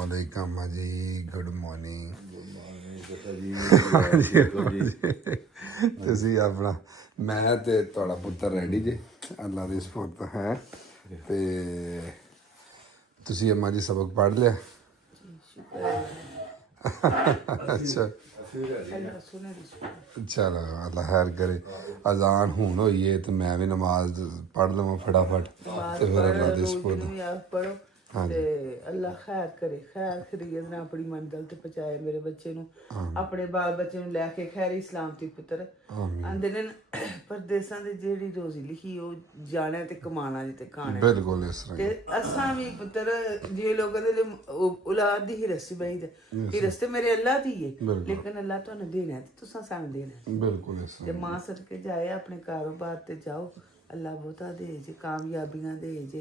Assalamualaikum जी, good morning. ਤੁਸੀਂ ਆਪਣਾ ਮੈਂ ਤੇ ਤੁਹਾਡਾ ਪੁੱਤਰ ਰੈਡੀ ਜੇ, ਅੱਲਾ ਦੀ ਸਪੋਰਟ ਹੈ। ਤੇ ਤੁਸੀਂ ਅੰਮਾ ਜੀ ਸਬਕ ਪੜ੍ਹ ਲਿਆ? अच्छा चलो अल्लाह खैर करे। अजान हूँ होई है तो मैं भी नमाज पढ़ लवां फटाफट ते फिर अल्लाह दी सपुर्द। अल्लाह खैर करे, खैर खरीद ना अपनी मंजिल ते पहुंचाए मेरे बच्चे नु, अपने बाल बच्चे नु लेके खैर सलामती पुत्र आंदे ने परदेसां दे जेड़ी रोजी लिखी ओ जाने ते कमाना जी ते खाना बिल्कुल इस तरह ते असां भी पुत्र जे लोगों दे औलाद दी हिरस बही दे हिरस ते मेरे अल्लाह दी है, लेकिन अल्लाह तुहानू देना है ते तुसां सानू देना है। बिल्कुल इस ते मां सदके जाए अपने कारोबार ते जाओ, अल्लाह बहुता दे जे, कामयाबियां दे जे,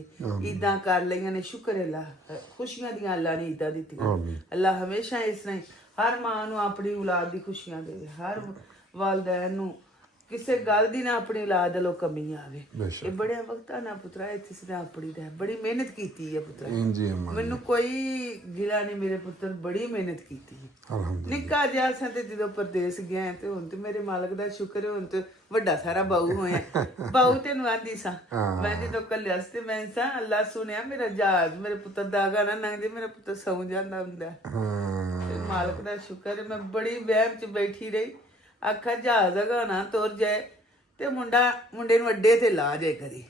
ईदां कर लईयां ने, शुक्र अल्लाह, खुशियां दियां अल्लाह ने ईदां दित्तियां। अल्लाह हमेशा इस तरह हर मां नू अपनी औलाद दी खुशियां दे, हर वालदैन नू किसे गल दी ना अपनी औलाद लो कमी आवे। ये बड़े वक्ता ना पुत्रा इत्थे सदा अपनी दे बड़ी मेहनत कीती है पुत्रा, मैनू कोई गिला नहीं, मेरे पुत्र बड़ी मेहनत कीती है। निक्का जिहा असां ते जदों परदेस गए ते हुण ते मेरे मालक दा शुक्र है, हुण ते वड्डा सारा बाऊ होया। बाऊ तेनू आंदी सा मैं जदों कल्लिया ते मैं सा अल्लाह सुनिया मेरा जहाज मेरे पुत्र दा गाना नंग जे, मेरा पुत्र सौ जांदा हुंदा। मालक दा शुक्र है, मैं बड़ी वहम च बैठी रही, आखा जहाज अगाना तुर जाए ते मुंडे नू अड्डे ते ला जाए करी,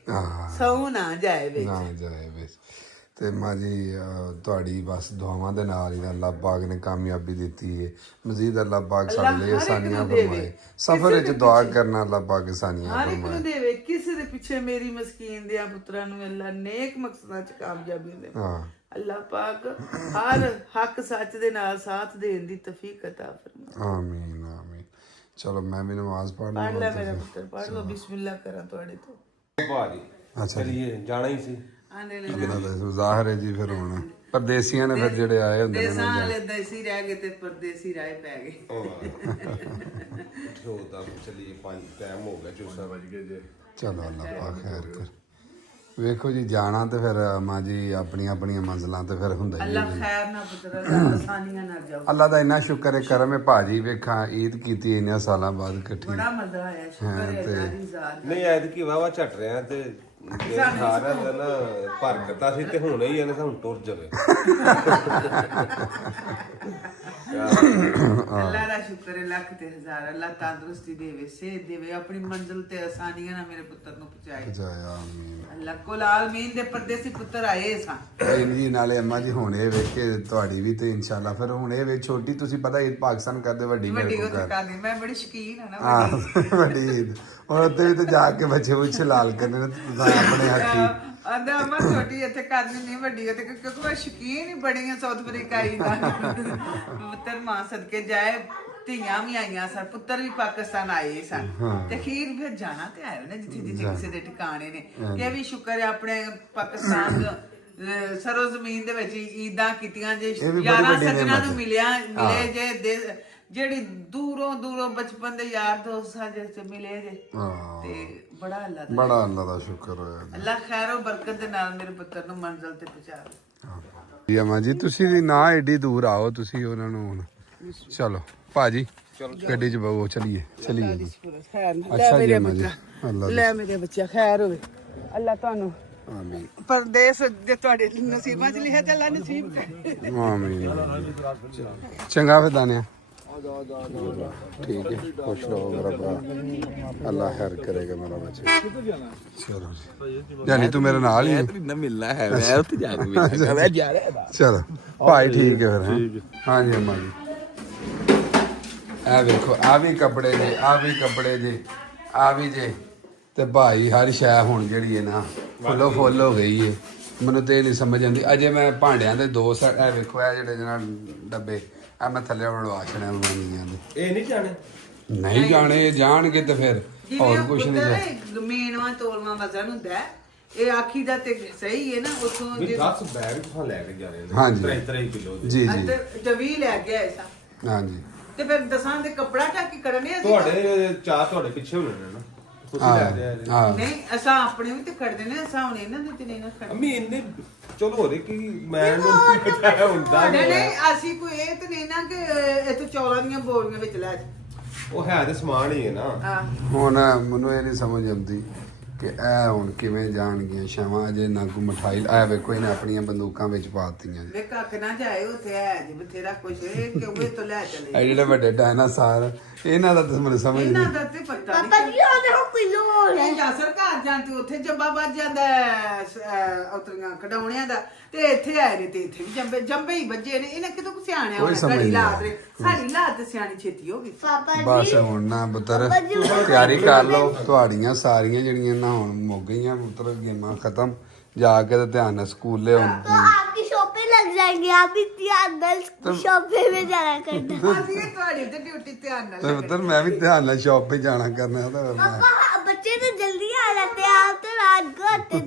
सौ ना जाए विच। ਤੇ ਮਾਂ ਜੀ ਤੁਹਾਡੀ ਬਸ ਦੁਆਵਾਂ ਦੇ ਨਾਲ ਹੀ ਅੱਲਾਹ ਪਾਕ ਨੇ ਕਾਮਯਾਬੀ ਦਿੱਤੀ ਹੈ। ਮਜ਼ੀਦ ਅੱਲਾਹ ਪਾਕ ਸਾਡੇ ਲਈ ਆਸਾਨੀਆਂ ਫਰਮਾਏ। ਸਫ਼ਰ ਵਿੱਚ ਦੁਆ ਕਰਨਾ ਅੱਲਾਹ ਪਾਕ ਆਸਾਨੀਆਂ ਹਰ ਇੱਕ ਨੂੰ ਦੇਵੇ, ਕਿਸੇ ਦੇ ਪਿੱਛੇ ਮੇਰੀ ਮਸਕੀਨ ਦੇ ਪੁੱਤਰਾਂ ਨੂੰ ਅੱਲਾਹ ਨੇਕ ਮਕਸਦਾਂ 'ਚ ਕਾਮਯਾਬੀ ਦੇ। ਅੱਲਾਹ ਪਾਕ ਹਰ ਹੱਕ ਸੱਚ ਦੇ ਨਾਲ ਸਾਥ ਦੇਣ ਦੀ ਤੌਫੀਕ ਅਤਾ ਫਰਮਾਏ। ਆਮੀਨ ਆਮੀਨ। ਚਲੋ ਮੈਂ ਵੀ ਨਮਾਜ਼ ਪੜ੍ਹ ਲੈ ਮੇਰਾ ਪੁੱਤਰ, ਪੜ੍ਹ ਲਓ, ਬਿਸਮਿਲ੍ਲਾ ਕਰਾਂ ਤੁਹਾਡੇ ਤੋਂ। ਅੱਛਾ ਚਲਿਏ ਜਾਣਾ ਹੀ ਸੀ। ਜ਼ਾਹਰ ਹੈ ਜੀ, ਫਿਰ ਹੁਣ ਪਰਦੇਸੀਆਂ ਨੇ ਫਿਰ ਜਿਹੜੇ ਆਏ ਹੁੰਦੇ ਨੇ ਦੇਸਾਂ ਵਾਲੇ ਦੇਸੀ ਰਹਿ ਗਏ ਤੇ ਪਰਦੇਸੀ ਰਾਏ ਪੈ ਗਏ। ਠੋਦਾ ਚਲਿਏ 5 ਟਾਈਮ ਹੋ ਗਿਆ, 4 ਵਜ ਗਏ ਜੇ। ਚਲੋ ਅੱਲਾਹ ਪਾਕ ਖੈਰ ਕਰ। ਵੇਖੋ ਜੀ ਜਾਣਾ ਤੇ ਫਿਰ ਮਾਂ ਜੀ ਆਪਣੀਆਂ ਆਪਣੀਆਂ ਮੰਜ਼ਲਾਂ ਤੇ ਫਿਰ ਹੁੰਦਾ ਹੀ ਅੱਲਾਹ ਖੈਰ ਨਾ ਪੁੱਤਰ, ਆਸਾਨੀਆਂ ਨਾਲ ਜਾਓ। ਅੱਲਾਹ ਦਾ ਇੰਨਾ ਸ਼ੁਕਰ ਹੈ, ਕਰਮ ਹੈ ਭਾਜੀ ਵੇਖਾਂ ਈਦ ਕੀਤੀ ਇੰਨੇ ਸਾਲਾਂ ਬਾਅਦ ਇਕੱਠੀ। ਬੜਾ ਮਜ਼ਾ ਆਇਆ, ਸ਼ੁਕਰ ਹੈ ਅੱਲਾਹ ਦੀ ਜ਼ਾਤ। ਨਹੀਂ ਐਤਕੀ ਵਾਵਾ ਝਟ ਰਿਹਾ ਤੇ ਸਾਰਿਆਂ ਦਾ ਨਾ ਭਰ ਦਿੱਤਾ ਸੀ ਤੇ ਹੁਣ ਹੀ ਇਹਨੇ ਸਾਨੂੰ ਟੁਰ ਜਾਵੇ। ਅੱਲਾਹ ਦਾ ਸ਼ੁਕਰ ਹੈ ਲੱਖ ਤੇ ਹਜ਼ਾਰ, ਅੱਲਾਹ ਤੰਦਰੁਸਤੀ ਦੇਵੇ, ਸਿਹਤ ਦੇਵੇ, ਆਪਣੀ ਮੰਜ਼ਿਲ ਤੇ ਆਸਾਨੀਆਂ ਨਾਲ ਮੇਰੇ ਪੁੱਤਰ ਨੂੰ ਪਹੁੰਚਾਏ। ਜਾਇਆ ਆਮੀਨ। ਅੱਲਾਹ ਕੁਲ ਆਲਮੀਨ ਦੇ ਪਰਦੇਸੀ ਪੁੱਤਰ ਆਏ ਸਾਂ। ਜੀ ਨਾਲੇ ਅੰਮਾ ਜੀ ਹੁਣ ਇਹ ਵੇਖ ਕੇ ਤੁਹਾਡੀ ਵੀ ਤੇ ਇਨਸ਼ਾਅੱਲਾ ਫਿਰ ਹੁਣ ਇਹ ਵੇਖ ਛੋਟੀ ਤੁਸੀਂ ਪਤਾ ਈਦ ਪਾਕਿਸਤਾਨ ਕਰਦੇ, ਵੱਡੀ ਮੇਰੇ ਕੋਲ ਕਰਦੀ, ਮੈਂ ਬੜੀ ਸ਼ੌਕੀਨ ਹਾਂ ਨਾ ਵੱਡੀ ਈਦ। ਹੁਣ ਉੱਤੇ ਵੀ ਤੇ ਜਾ ਕੇ ਬੱਚੇ ਉੱਛ ਲਾਲ ਕਰਨੇ ਨੇ ਆਪਣੇ ਹੱਥੀ। ਆਂਦਾ ਮੈਂ ਛੋਟੀ ਇੱਥੇ ਕਰਨੀ ਨਹੀਂ, ਵੱਡੀ ਤੇ ਕਿਉਂਕਿ ਮੈਂ ਸ਼ੌਕੀਨ ਹੀ ਬੜੀ ਆ ਸਾਊਥ ਅਫਰੀਕਾ ਆਈ ਦਾ। ਪੁੱਤਰ ਮਾਂ ਸਦਕੇ ਜਾਏ, ਧੀਆਂ ਵੀ ਆਈਆਂ ਸਨ, ਪੁੱਤਰ ਵੀ ਪਾਕਿਸਤਾਨ ਆਏ ਸਨ ਤੇ ਅਖੀਰ ਫਿਰ ਜਾਣਾ ਤੇ ਆਏ ਨੇ ਜਿੱਥੇ ਜਿੱਥੇ ਕਿਸੇ ਦੇ ਟਿਕਾਣੇ ਨੇ। ਕਿ ਵੀ ਸ਼ੁਕਰ ਹੈ ਆਪਣੇ ਪਾਕਿਸਤਾਨ ਸਰੋ ਜ਼ਮੀਨ ਦੇ ਵਿੱਚ ਈਦਾਂ ਕੀਤੀਆਂ ਜੇ, ਯਾਰਾਂ ਸੱਜਣਾਂ ਨੂੰ ਮਿਲੇ ਜੇ, ਜਿਹੜੀ ਦੂਰੋਂ ਬਚਪਨ ਦੇ ਯਾਰ ਦੋਸਤ ਸਾਡੇ ਚ ਮਿਲੇ ਜੇ ਤੇ ਬੜਾ ਅੱਲਾ ਦਾ ਸ਼ੁਕਰ ਹੋਇਆ। ਅੱਲਾ ਖੈਰੋ ਬਰਕਤ ਦੇ ਨਾਲ ਮੇਰੇ ਪੁੱਤਰ ਨੂੰ ਮੰਜ਼ਿਲ ਤੇ ਪਹੁੰਚਾਵੇ। ਜੀ ਅਮਾ ਜੀ ਤੁਸੀਂ ਵੀ ਨਾ ਏਡੀ ਦੂਰ ਆਓ, ਤੁਸੀਂ ਉਹਨਾਂ ਨੂੰ ਹੁਣ ਚਲੋ ਭਾਜੀ ਗੱਡੀ 'ਚ ਬਹੋ, ਚਲੀਏ ਅੱਛਾ ਜੀ ਅਮਾ ਜੀ, ਲੈ ਮੇਰੇ ਬੱਚਾ ਖੈਰ ਹੋਵੇ, ਅੱਲਾ ਤੁਹਾਨੂੰ ਆਮੀਨ ਪਰਦੇਸ ਦੇ ਤੁਹਾਡੇ ਨਸੀਬਾਂ 'ਚ ਲਿਖਿਆ ਤੇ ਅੱਲਾ ਨਸੀਬ ਕਰੇ। ਆਮੀਨ। ਚੰਗਾ ਫਿਰ ਦਾਨਿਆ, ठीक है, खुश रहो मेरा भरा, अल्लाह खैर करेगा मेरा बच्चा। चलो यानी तू मेरे नाल ही ਨਾ ਮਿਲਣਾ ਹੈ, ਮੈਂ ਉੱਥੇ ਜਾ ਕੇ ਮਿਲਾਂਗਾ, ਮੈਂ ਜਾ ਰਿਹਾ। चलो भाई ठीक है फिर। हाँ जी अम्मा जी, आ देखो आ भी कपड़े जे, आ भी कपड़े जे, आ भी जे ते भाई हर शै हुण जिहड़ी है ना फुल्लो फुल हो गई है। ਮੈਨੂੰ ਤੇ ਨਹੀਂ ਸਮਝ ਆਉਂਦੀ ਅਜੇ। ਮੈਂ ਭਾਂਡਿਆਂ ਦੇ 2 ਸੈਟ ਇਹ ਵੇਖੋ, ਇਹ ਜਿਹੜੇ ਜਨਾ ਡੱਬੇ ਆ ਮੈਂ ਥੱਲੇ ਵੜਵਾ ਛੜਿਆ ਮੰਗੀਆਂ ਦੇ। ਇਹ ਨਹੀਂ ਜਾਣੇ, ਨਹੀਂ ਜਾਣੇ, ਜਾਣਗੇ ਤੇ ਫਿਰ ਹੋਰ ਕੁਝ ਨਹੀਂ। ਜ਼ਮੀਨਵਾਂ ਤੋਲਵਾ ਵਜ਼ਨ ਹੁੰਦਾ, ਇਹ ਆਖੀ ਦਾ ਤੇ ਸਹੀ ਹੈ ਨਾ। ਉਥੋਂ 10 ਬੈਗ ਤੋਂ ਲੈ ਕੇ ਜਾ ਰਹੇ ਨੇ। ਹਾਂਜੀ 3 ਕਿਲੋ ਦੇ। ਜੀ ਜੀ ਤੇ 20 ਲੈ ਕੇ ਆਏ ਸਾਂ। ਹਾਂਜੀ ਤੇ ਫਿਰ ਦਸਾਂ ਦੇ ਕੱਪੜਾ ਚੱਕ ਕੇ ਕਰਨੇ ਅਸੀਂ। ਤੁਹਾਡੇ ਚਾਹ ਤੁਹਾਡੇ ਪਿੱਛੇ ਹੋਣੇ ਨੇ ਨਾ। ਤੁਸੀਂ ਲੈ ਜਾਇਆ ਜੀ ਹਾਂ ਨਹੀਂ ਅਸਾਂ ਆਪਣੇ ਵੀ ਤੇ ਖੜਦੇ ਨੇ ਅਸਾਂ ਹੁਣ ਇਹਨਾਂ ਦੇ ਤੇ ਨਹੀਂ ਨਾ ਖੜਦੇ ਅੰਮੀ ਇੰਨੇ ਚਲੋ ਹੋ ਰਹੀ ਕਿ ਮੈਂ ਨੂੰ ਹੁੰਦਾ ਨਹੀਂ ਨਹੀਂ ਨਹੀਂ ਅਸੀਂ ਕੋਈ ਇਹ ਤੇ ਨਹੀਂ ਨਾ ਕਿ ਇਥੋਂ ਚੌਲਾਂ ਦੀਆਂ ਬੋਰੀਆਂ ਵਿੱਚ ਲੈ ਉਹ ਹੈ ਤੇ ਸਮਾਨ ਹੀ ਹੈ ਨਾ ਆ ਹੁਣ ਮੈਨੂੰ ਇਹ ਨਹੀਂ ਸਮਝ ਆਉਂਦੀ ਕਿ ਇਹ ਹੁਣ ਕਿਵੇਂ ਜਾਣਗੀਆਂ ਸ਼ਾਮਾਂ ਅਜੇ ਨਾ ਕੋਈ ਮਠਾਈ ਆ ਵੇਖੋ ਇਹਨੇ ਆਪਣੀਆਂ ਬੰਦੂਕਾਂ ਵਿੱਚ ਪਾਤੀਆਂ ਵੇ ਕੱਖ ਨਾ ਜਾਏ ਉੱਥੇ ਹੈ ਜੀ ਬਥੇਰਾ ਕੁਛ ਇਹ ਕਿਉਂ ਇਹ ਤੋਂ ਲੈ ਚਲੇ ਇਹ ਜਿਹੜੇ ਵੱਡੇ ਡਾਇਨਾਸੌਰ ਇਹਨਾਂ ਦਾ ਤਾਂ ਮੈਨੂੰ ਸਮਝ ਇਹਨਾਂ ਨਹੀਂ ਦਾ ਤੇ ਪਤਾ ਪਾਪਾ ਨਹੀਂ ਜੀ ਉਹਦੇ ਕੋ ਕਿਲੋ ਹੋ ਇਹ ਜਾ ਸਰਕਾਰ ਜਾਂਦੀ ਉੱਥੇ ਜੰਬਾ ਵੱਜ ਜਾਂਦਾ ਉਤਰੀਆਂ ਖਡਾਉਣਿਆਂ ਦਾ ਤੇ ਇੱਥੇ ਆਏ ਨੇ ਤੇ ਇੱਥੇ ਵੀ ਜੰਬੇ ਹੀ ਵੱਜੇ ਨੇ ਇਹਨਾਂ ਕਿਤੋਂ ਕੁ ਸਿਆਣਿਆ ਕੋਈ ਹੋਣਾ ਸਮਝ ਘੜੀ ਨਹੀਂ ਲਾਤ ਰੇ ਸਾਡੀ ਲਾਤ ਤੇ ਸਿਆਣੀ ਛੇਤੀ ਹੋ ਗਈ ਪਾਪਾ ਬਸ ਜੀ ਹੁਣ ਨਾ ਪੁੱਤਰ ਤਿਆਰੀ ਕਰ ਲਓ ਤੁਹਾਡੀਆਂ ਸਾਰੀਆਂ ਜਿਹੜੀਆਂ ਨਾ ਹੁਣ ਮੁੱਕ ਗਈਆਂ ਪੁੱਤਰ ਗੇਮਾਂ ਖਤਮ ਜਾ ਕੇ ਤੇ ਧਿਆਨ ਨਾਲ ਸਕੂਲੇ ਹੁਣ तो आपकी शॉपें लग जाएंगी आप भी ध्यान दल शॉपें में जाना करना ਅਸੀਂ ਤੁਹਾਡੀ ਤੇ ਡਿਊਟੀ ਧਿਆਨ ਨਾਲ ਤੇ ਪੁੱਤਰ ਮੈਂ ਵੀ ਧਿਆਨ ਨਾਲ ਸ਼ਾਪ 'ਤੇ ਜਾਣਾ ਕਰਨਾ ਤਾਂ पापा बच्चे तो जल्दी आ जाते हैं आप तो रात को आते